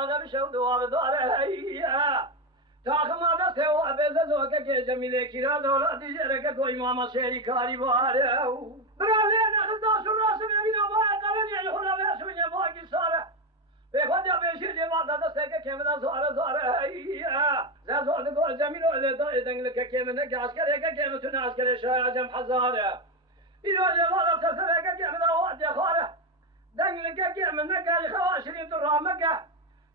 آقا بشو دوار داره تاخم آدست و عبیز زوکه که جمیله کیرا دولتی جره که کوئی ماما شیری کاری باره برازه نخز داشون راسم امین آبای قرن یعنی خدا بهشون یه باقی ساره به خود یا بهشی جوان دسته که کمدن زاره زور دکور جمیل و لیتا دنگل که کمنه که عسکره که کمتون عسکره شای جم حزاره ایرو جوان سسره که کمدن وادی خاره دنگل که کمنه که خواشرین تو رامکه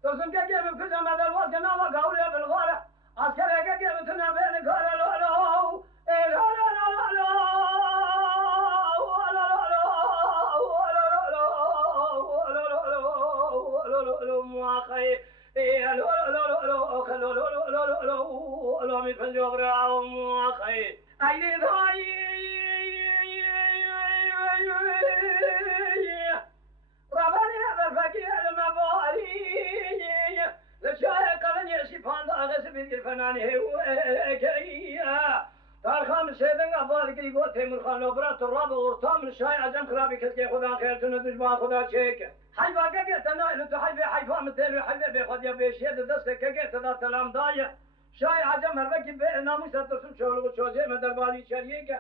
دوستم که کمن کجا مدر واس که نام گاوری بالغاره عسکره که کمتون بین کاره لولو مواقعي لو من فنجوب راو مواقعي أيدي ضاي رباني هذا الفقير المباري لشاي قرن يشي فاند أغس بيد الفناني هو كيا تارخام سيدن أفضل كي يقول تيمور خان لو برات الراب ورطام الشاي عجم خرابي كسكي خدا خير تندجبان خدا شيك حيفا كجت أنا إنه حيفا مثل حيفا بخد يا بيشيد دست كجت هذا سلام داية شاي عجم هربك بناموس ترسم شغل وشوزة من درباري شريكة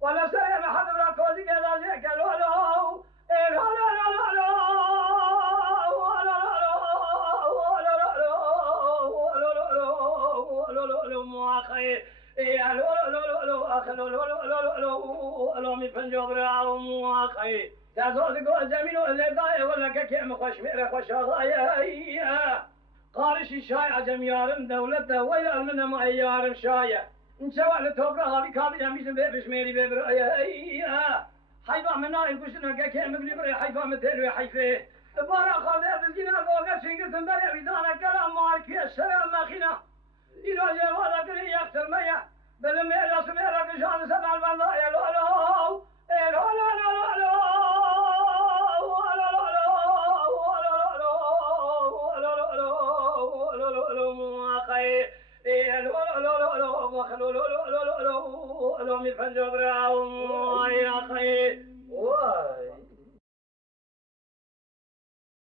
ولا سير ما حد ولا كوزي كذا زي كلو لو مواقعي من فنجوب راو مواقعي تازود قول زمينو اللي ضايع ولا كيم خوش ميرا خوش ضايع قارش شاي عجم يارم دولته ويلا من ما يارم شاية نسوى لتوقع هذه كابي يميزن بيفش ميري بيبرأي حيفا منا الكشنا كيم بليبرأي حيفا مثل حيفا بارا خالد بزينا قوقع سنجر تنبالي بيدانا كلام مالكي السلام ماخنا إلو جوالا كري يختر ميا بالميلا سميرا كشان سبع البنضايا لولو من فنجبر يا أخي